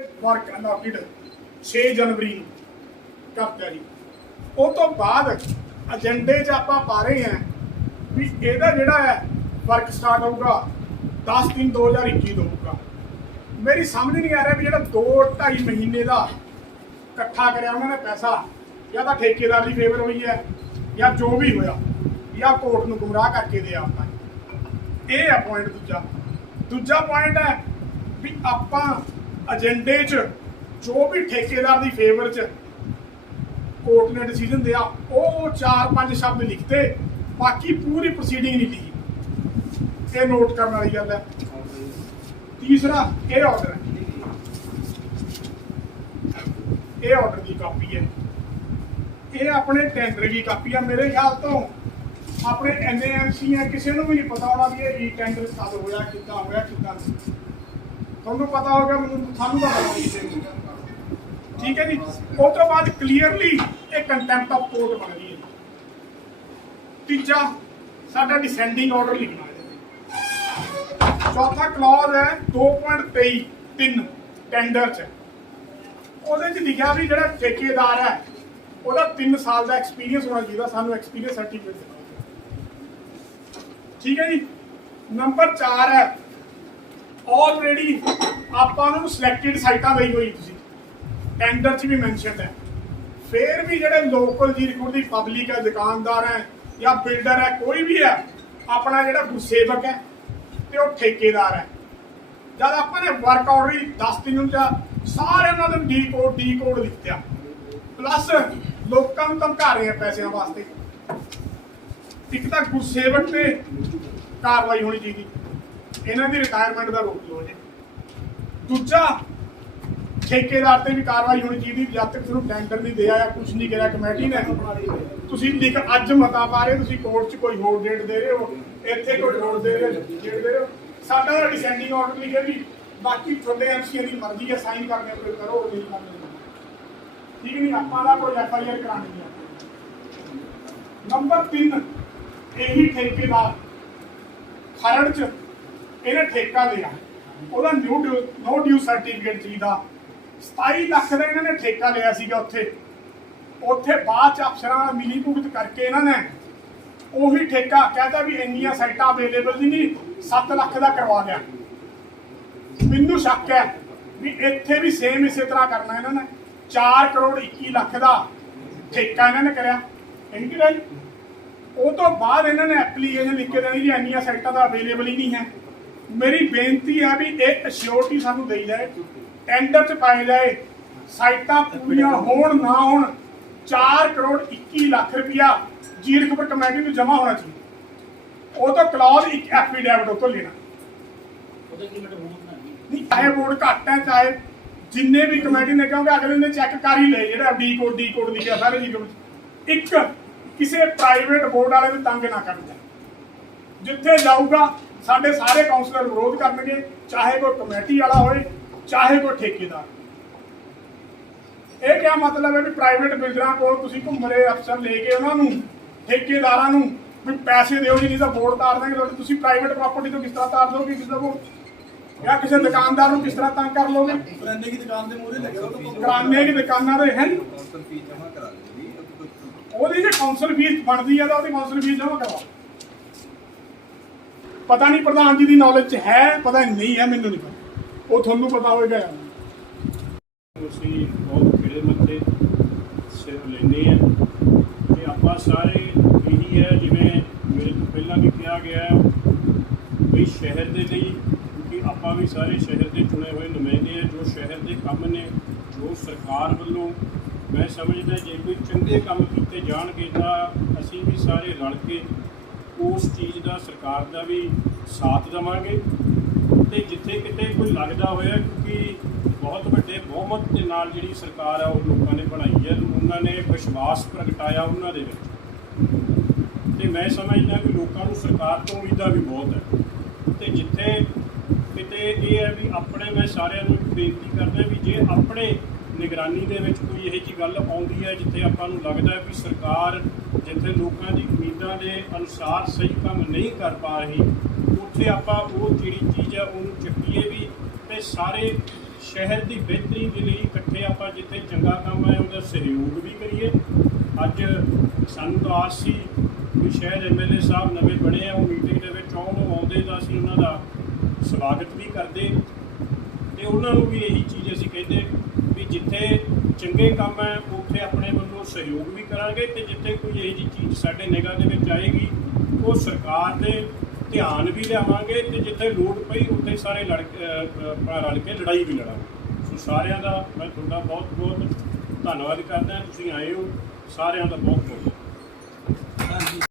Work ਅਲਾਟਡ 6 ਜਨਵਰੀ ਨੂੰ ਕਰਤਾ ਜੀ। ਉਹ ਤੋਂ ਬਾਅਦ ਏਜੰਡੇ 'ਚ ਆਪਾਂ ਪਾ ਰਹੇ ਹਾਂ ਵੀ ਇਹਦਾ ਜਿਹੜਾ ਹੈ ਵਰਕ ਸਟਾਰਟ ਹੋਊਗਾ 10 3 2021 ਤੋਂ ਹੋਊਗਾ। ਮੇਰੀ ਸਮਝ ਨਹੀਂ ਆ ਰਿਹਾ ਵੀ ਜਿਹੜਾ 2 2.5 ਮਹੀਨੇ ਦਾ ਇਕੱਠਾ ਕਰਿਆ ਉਹਨਾਂ ਨੇ ਪੈਸਾ, ਜਾਂ ਤਾਂ ਠੇਕੇਦਾਰ ਦੀ ਫੇਵਰ ਹੋਈ ਹੈ, ਜਾਂ ਜੋ ਵੀ ਹੋਇਆ, ਜਾਂ ਕੋਰਟ ਨੂੰ ਗੁੰਮਰਾਹ ਕਰਕੇ ਦੇ ਆਪਾਂ ਇਹ ਹੈ ਪੁਆਇੰਟ ਦੂਜਾ। ਦੂਜਾ ਪੁਆਇੰਟ ਹੈ ਵੀ ਆਪਾਂ ਏਜੰਡੇ 'ਚ, ਜੋ ਵੀ ਠੇਕੇਦਾਰ ਦੀ ਫੇਵਰ 'ਚ ਕੋਰਟ ਨੇ ਡਿਸੀਜਨ ਦਿਆ, ਉਹ ਚਾਰ ਪੰਜ ਸ਼ਬਦ ਲਿਖਤੇ, ਬਾਕੀ ਪੂਰੀ ਪ੍ਰੋਸੀਡਿੰਗ ਨਹੀਂ ਲਿਖੀ। ਇਹ ਨੋਟ ਕਰਨ ਵਾਲੀ ਗੱਲ ਹੈ। ਤੀਸਰਾ, ਇਹ ਆਰਡਰ ਹੈ। ਇਹ ਆਰਡਰ ਦੀ ਕਾਪੀ ਹੈ। ਇਹ ਆਪਣੇ ਟੈਂਡਰ ਦੀ ਕਾਪੀ ਹੈ, ਮੇਰੇ ਖਿਆਲ ਤੋਂ। ਆਪਣੇ ਐਨਏਐਮਸੀ ਹੈ, ਕਿਸੇ ਨੂੰ ਵੀ ਨਹੀਂ ਪਤਾ ਹੋਣਾ ਵੀ ਇਹ ਟੈਂਡਰ ਕਦ ਹੋਇਆ, ਕਿੱਦਾਂ ਹੋਇਆ, ਕਿੱਦਾਂ ਨਹੀਂ। ਤੁਹਾਨੂੰ ਪਤਾ ਹੋਗਾ ਮੈਨੂੰ ਸਾਨੂੰ ਤਾਂ ਪਤਾ ਨਹੀਂ ਠੀਕ ਹੈ ਜੀ? ਉਹ ਤੋਂ ਬਾਅਦ ਕਲੀਅਰਲੀ ਇਹ ਕੰਟੈਂਪਟ ਆਫ ਕੋਰਟ ਬਣ ਗਈ ਹੈ। ਤੀਜਾ, ਸਾਡਾ ਡਿਸੈਂਡਿੰਗ ਆਰਡਰ ਲਿਖਣਾ ਹੈ। ਚੌਥਾ ਕਲੌਜ਼ ਹੈ 2.23 3 ਟੈਂਡਰ ਚ। ਉਹਦੇ ਚ ਲਿਖਿਆ ਵੀ ਜਿਹੜਾ ਠੇਕੇਦਾਰ ਹੈ, ਉਹਦਾ 3 ਸਾਲ ਦਾ ਐਕਸਪੀਰੀਅੰਸ ਹੋਣਾ ਚਾਹੀਦਾ, ਸਾਨੂੰ ਐਕਸਪੀਰੀਅੰਸ ਸਰਟੀਫਿਕੇਟ ਦਿਓ ਠੀਕ ਹੈ ਜੀ? ਨੰਬਰ 4 ਹੈ ਆਲਰੇਡੀ ਆਪਾਂ ਨੂੰ ਸਿਲੈਕਟਡ ਸਾਈਟਾਂ ਲਈ ਹੋਈ ਤੁਸੀਂ। ਟੈਂਡਰ 'ਚ ਵੀ ਮੈਂਸ਼ਨਡ ਹੈ। ਫੇਰ ਵੀ ਜਿਹੜੇ ਲੋਕਲ ਜੀਰਕੋਟ ਦੀ ਪਬਲਿਕ ਹੈ, ਦੁਕਾਨਦਾਰ ਹੈ ਜਾਂ ਬਿਲਡਰ ਹੈ, ਕੋਈ ਵੀ ਹੈ, ਆਪਣਾ ਜਿਹੜਾ ਗੁਰਸੇਵਕ ਹੈ ਤੇ ਉਹ ਠੇਕੇਦਾਰ ਹੈ। ਜਦ ਆਪਾਂ ਨੇ ਵਰਕ ਆਰਡਰ ਹੀ 10 ਦਿਨ ਨੂੰ ਜਾਂ ਸਾਰੇ ਉਹਨਾਂ ਨੂੰ ਡੀ ਕੋਡ ਡੀ ਕੋਡ ਲਿਖਤਿਆ। ਪਲੱਸ ਲੋਕਾਂ ਨੂੰ ਧਮਕਾ ਰਹੇ ਆ ਪੈਸਿਆਂ ਵਾਸਤੇ। ਇੱਕ ਤਾਂ ਗੁਰਸੇਵਕ ਤੇ ਕਾਰਵਾਈ ਹੋਣੀ ਚਾਹੀਦੀ। ਇਹਨਾਂ ਦੀ ਰਿਟਾਇਰਮੈਂਟ ਦਾ ਰੋਕ ਲਓ ਜੀ। ਦੂਜਾ, ਠੇਕੇਦਾਰ ਤੇ ਵੀ ਕਾਰਵਾਈ ਹੋਣੀ ਚਾਹੀਦੀ ਜਦ ਤੱਕ ਤੁਹਾਨੂੰ ਟੈਂਡਰ ਨਹੀਂ ਦੇ ਆਇਆ ਕੁਝ ਨਹੀਂ ਕਰਿਆ, ਕਮੇਟੀ ਨੇ। ਤੁਸੀਂ ਲਿਖ ਅੱਜ ਮਤਾ ਪਾ ਰਹੇ ਤੁਸੀਂ ਕੋਰਟ 'ਚ ਕੋਈ ਹੋਰ ਡੇਟ ਦੇ ਰਹੇ ਹੋ, ਇੱਥੇ ਕੋਈ ਹੋਰ ਦੇ ਰਹੇ ਡੇਟ ਦੇ ਰਹੇ ਹੋ। ਸਾਡਾ ਡਿਸੈਂਡਿੰਗ ਆਰਡਰ ਲਿਖਿਆ ਵੀ, ਬਾਕੀ ਤੁਹਾਡੇ ਐਮਸੀਏ ਦੀ ਮਰਜ਼ੀ ਹੈ ਸਾਈਨ ਕਰਨੇ ਕੋਈ ਕਰੋ, ਨਹੀਂ ਕਰਨੇ ਠੀਕ ਨਹੀਂ, ਆਪਾਂ ਦਾ ਕੋਈ ਐਫ ਆਈ ਆਰ ਕਰਾਣੀ ਨਹੀਂ ਨੰਬਰ 3 ਇਹੀ ਠੇਕੇਦਾਰ ਖਰੜ ਚ ਇਹਨੇ ਠੇਕਾ ਲਿਆ ਉਹਦਾ ਨਿਊ ਨੋ ਡਿਊ ਸਰਟੀਫਿਕੇਟ ਚਾਹੀਦਾ 27 ਲੱਖ ਦਾ ਇਹਨਾਂ ਨੇ ਠੇਕਾ ਲਿਆ ਸੀਗਾ ਉੱਥੇ। ਉੱਥੇ ਬਾਅਦ ਚ ਅਫਸਰਾਂ ਨਾਲ ਮਿਲੀ ਭੁਗਤ ਕਰਕੇ ਇਹਨਾਂ ਨੇ ਉਹੀ ਠੇਕਾ ਕਹਿੰਦਾ ਵੀ ਇੰਨੀਆਂ ਸਾਈਟਾਂ ਅਵੇਲੇਬਲ ਨਹੀਂ 7 ਲੱਖ ਦਾ ਕਰਵਾ ਲਿਆ। ਮੈਨੂੰ ਸ਼ੱਕ ਹੈ ਵੀ ਇੱਥੇ ਵੀ ਸੇਮ ਇਸੇ ਤਰ੍ਹਾਂ ਕਰਨਾ ਇਹਨਾਂ ਨੇ। 4 ਕਰੋੜ 21 ਲੱਖ ਦਾ ਠੇਕਾ ਇਹਨਾਂ ਨੇ ਕਰਿਆ। ਇੰਨੀ ਰਾਈ ਉਹ ਤੋਂ ਬਾਅਦ ਇਹਨਾਂ ਨੇ ਐਪਲੀਕੇਸ਼ਨ ਲਿਖ ਕੇ ਦੇਣੀ ਜੀ ਇੰਨੀਆਂ ਸਾਈਟਾਂ ਦਾ ਅਵੇਲੇਬਲ ਹੀ ਨਹੀਂ ਹੈ। ਮੇਰੀ ਬੇਨਤੀ ਹੈ ਵੀ ਇਹ ਅਸ਼ਿਓਰਟੀ ਸਾਨੂੰ ਦੇਈ ਜਾਏ ਟੈਂਡਰ 'ਚ ਪਾਏ ਜਾਏ ਸਾਈਟਾਂ ਪੂਰੀਆਂ ਹੋਣ ਨਾ ਹੋਣ 4 ਕਰੋੜ 21 ਲੱਖ ਰੁਪਇਆ ਜੀਰਕਪੁਰ ਕਮੇਟੀ ਨੂੰ ਜਮ੍ਹਾਂ ਹੋਣਾ ਚਾਹੀਦਾ। ਉਹ ਤੋਂ ਕਲੌਜ਼ ਇੱਕ ਐਫੀਡੈਵਿਟ ਉਹ ਤੋਂ ਲੈਣਾ। ਉਹਦਾ ਕੀ ਮਤਲਬ ਹੋਣਾ ਨਹੀਂ ਚਾਹੇ ਬੋਰਡ ਘੱਟ ਹੈ ਚਾਹੇ ਜਿੰਨੇ ਵੀ ਕਮੇਟੀ ਨੇ ਕਿਉਂਕਿ ਅਗਲੇ ਨੇ ਚੈੱਕ ਕਰ ਹੀ ਲਏ ਜਿਹੜਾ ਡੀ ਕੋਡ ਡੀ ਕੋਡ ਲਿਖਿਆ ਸਾਰੇ ਜੀ ਕੋਡ ਇੱਕ ਕਿਸੇ ਪ੍ਰਾਈਵੇਟ ਬੋਰਡ ਵਾਲੇ ਨੂੰ ਤੰਗ ਨਾ ਕਰਨ। ਜਿੱਥੇ ਜਾਊਗਾ ਸਾਡੇ ਸਾਰੇ ਕਾਉਂਸਲਰ ਵਿਰੋਧ ਕਰਨਗੇ ਚਾਹੇ ਕੋਈ ਕਮੇਟੀ ਵਾਲਾ ਹੋਏ ਚਾਹੇ ਕੋਈ ਠੇਕੇਦਾਰ। ਇਹ ਕਿਆ ਮਤਲਬ ਹੈ ਵੀ ਪ੍ਰਾਈਵੇਟ ਬਿਲਡਰਾਂ ਕੋਲ ਤੁਸੀਂ ਘੁੰਮ ਰਹੇ ਅਫਸਰ ਲੈ ਕੇ ਉਹਨਾਂ ਨੂੰ ਠੇਕੇਦਾਰਾਂ ਨੂੰ ਵੀ ਪੈਸੇ ਦਿਓ ਜੀ ਨਹੀਂ ਤਾਂ ਬੋਰਡ ਤਾਰ ਦਾਂਗੇ ਤੁਸੀਂ ਪ੍ਰਾਈਵੇਟ ਪ੍ਰਾਪਰਟੀ ਤੋਂ ਕਿਸ ਤਰ੍ਹਾਂ ਤਾਰ ਦੋਗੇ ਕਿਸੇ ਦਾ ਜਾਂ ਕਿਸੇ ਦੁਕਾਨਦਾਰ ਨੂੰ ਕਿਸ ਤਰ੍ਹਾਂ ਤੰਗ ਕਰ ਲੋਗੇ ਕਰਿਆਨੇ ਦੀ ਦੁਕਾਨ ਦੇ ਮੂਹਰੇ ਲੱਗਿਆ ਉਹ ਕਰਾਨੇ ਦੀ ਦੁਕਾਨਾਂ ਦੇ ਹਨ ਕੌਂਸਲ ਫੀਸ ਜਮ੍ਹਾਂ ਕਰਾ ਲਈ ਉਹਦੀ ਜੇ ਕਾਉਂਸਲ ਫੀਸ ਬਣਦੀ ਹੈ ਤਾਂ ਉਹਦੀ ਕਾਉਂਸਲ ਫੀਸ ਜਮ੍ਹਾਂ ਕਰਵਾ ਪਤਾ ਨਹੀਂ ਪ੍ਰਧਾਨ ਜੀ ਦੀ ਨੌਲੇਜ ਚ ਹੈ, ਪਤਾ ਨਹੀਂ ਹੈ, ਮੈਨੂੰ ਨਹੀਂ ਪਤਾ। ਉਹ ਤੁਹਾਨੂੰ ਪਤਾ ਹੋਵੇਗਾ ਤੁਸੀਂ ਬਹੁਤ ਖਿੜੇ ਮੱਥੇ ਸਿਰ ਲੈਂਦੇ ਆ। ਤੇ ਆਪਾਂ ਸਾਰੇ ਇਹੀ ਹੈ, ਜਿਵੇਂ ਮੇਰੇ ਤੋਂ ਪਹਿਲਾਂ ਵੀ ਕਿਹਾ ਗਿਆ ਵੀ ਸ਼ਹਿਰ ਦੇ ਲਈ, ਕਿਉਂਕਿ ਆਪਾਂ ਵੀ ਸਾਰੇ ਸ਼ਹਿਰ ਦੇ ਚੁਣੇ ਹੋਏ ਨੁਮਾਇੰਦੇ ਆ, ਜੋ ਸ਼ਹਿਰ ਦੇ ਕੰਮ ਨੇ, ਜੋ ਸਰਕਾਰ ਵੱਲੋਂ ਮੈਂ ਸਮਝਦਾ ਜੇ ਕੋਈ ਚੰਗੇ ਕੰਮ ਕੀਤੇ ਜਾਣਗੇ ਤਾਂ ਅਸੀਂ ਵੀ ਸਾਰੇ ਰਲ ਕੇ ਉਸ ਚੀਜ਼ ਦਾ ਸਰਕਾਰ ਦਾ ਵੀ ਸਾਥ ਦੇਵਾਂਗੇ। ਤੇ ਜਿੱਥੇ ਕਿਤੇ ਕੋਈ ਲੱਗਦਾ ਹੋਇਆ ਕਿਉਂਕਿ ਬਹੁਤ ਵੱਡੇ ਬਹੁਮਤ ਦੇ ਨਾਲ ਜਿਹੜੀ ਸਰਕਾਰ ਆ, ਉਹ ਲੋਕਾਂ ਨੇ ਬਣਾਈ ਹੈ, ਉਹਨਾਂ ਨੇ ਵਿਸ਼ਵਾਸ ਪ੍ਰਗਟਾਇਆ ਉਹਨਾਂ ਦੇ ਵਿੱਚ। ਤੇ ਮੈਂ ਸਮਝਦਾ ਕਿ ਲੋਕਾਂ ਨੂੰ ਸਰਕਾਰ ਤੋਂ ਉਮੀਦਾਂ ਵੀ ਬਹੁਤ ਹੈ। ਤੇ ਜਿੱਥੇ ਕਿਤੇ ਇਹ ਹੈ ਵੀ ਆਪਣੇ, ਮੈਂ ਸਾਰਿਆਂ ਨੂੰ ਬੇਨਤੀ ਕਰਦਾ ਵੀ ਜੇ ਆਪਣੇ ਨਿਗਰਾਨੀ ਦੇ ਵਿੱਚ ਕੋਈ ਇਹੋ ਜਿਹੀ ਗੱਲ ਆਉਂਦੀ ਹੈ ਜਿੱਥੇ ਆਪਾਂ ਨੂੰ ਲੱਗਦਾ ਹੈ ਵੀ ਸਰਕਾਰ ਜਿੱਥੇ ਲੋਕਾਂ ਦੀ ਉਮੀਦਾਂ ਦੇ ਅਨੁਸਾਰ ਸਹੀ ਕੰਮ ਨਹੀਂ ਕਰ ਪਾ ਰਹੀ, ਉੱਥੇ ਆਪਾਂ ਉਹ ਜਿਹੜੀ ਚੀਜ਼ ਹੈ ਉਹਨੂੰ ਚੱਕੀਏ ਵੀ ਤੇ ਸਾਰੇ ਸ਼ਹਿਰ ਦੀ ਬਿਹਤਰੀ ਦੇ ਲਈ ਇਕੱਠੇ ਆਪਾਂ ਜਿੱਥੇ ਚੰਗਾ ਕੰਮ ਹੈ ਉਹਦਾ ਸਹਿਯੋਗ ਵੀ ਕਰੀਏ। ਅੱਜ ਸਾਨੂੰ ਤਾਂ ਆਸ ਸੀ ਕਿ ਸ਼ਹਿਰ ਐਮਐਲਏ ਸਾਹਿਬ ਨਵੇਂ ਬਣੇ ਆ, ਉਹ ਮੀਟਿੰਗ ਦੇ ਵਿੱਚ ਆਉਣ, ਉਹ ਆਉਂਦੇ ਤਾਂ ਅਸੀਂ ਉਹਨਾਂ ਦਾ ਸਵਾਗਤ ਵੀ ਕਰਦੇ। ਤੇ ਉਹਨਾਂ ਨੂੰ ਵੀ ਇਹੀ ਚੀਜ਼ ਅਸੀਂ ਕਹਿੰਦੇ ਵੀ ਜਿੱਥੇ ਚੰਗੇ ਕੰਮ ਹੈ, ਉੱਥੇ ਆਪਣੇ ਵੱਲੋਂ ਸਹਿਯੋਗ ਵੀ ਕਰਾਂਗੇ ਤੇ ਜਿੱਥੇ ਕੋਈ ਇਹੋ ਜਿਹੀ ਚੀਜ਼ ਸਾਡੇ ਨਿਗਾਹ ਦੇ ਵਿੱਚ ਆਏਗੀ, ਉਹ ਸਰਕਾਰ ਦੇ ਧਿਆਨ ਵੀ ਲਿਆਵਾਂਗੇ ਤੇ ਜਿੱਥੇ ਲੋੜ ਪਈ ਉੱਥੇ ਸਾਰੇ ਲੜ ਰਲ ਕੇ ਲੜਾਈ ਵੀ ਲੜਾਂਗੇ। ਸੋ ਸਾਰਿਆਂ ਦਾ ਮੈਂ ਤੁਹਾਡਾ ਬਹੁਤ ਬਹੁਤ ਧੰਨਵਾਦ ਕਰਦਾ, ਤੁਸੀਂ ਆਏ ਹੋ, ਸਾਰਿਆਂ ਦਾ ਬਹੁਤ ਬਹੁਤ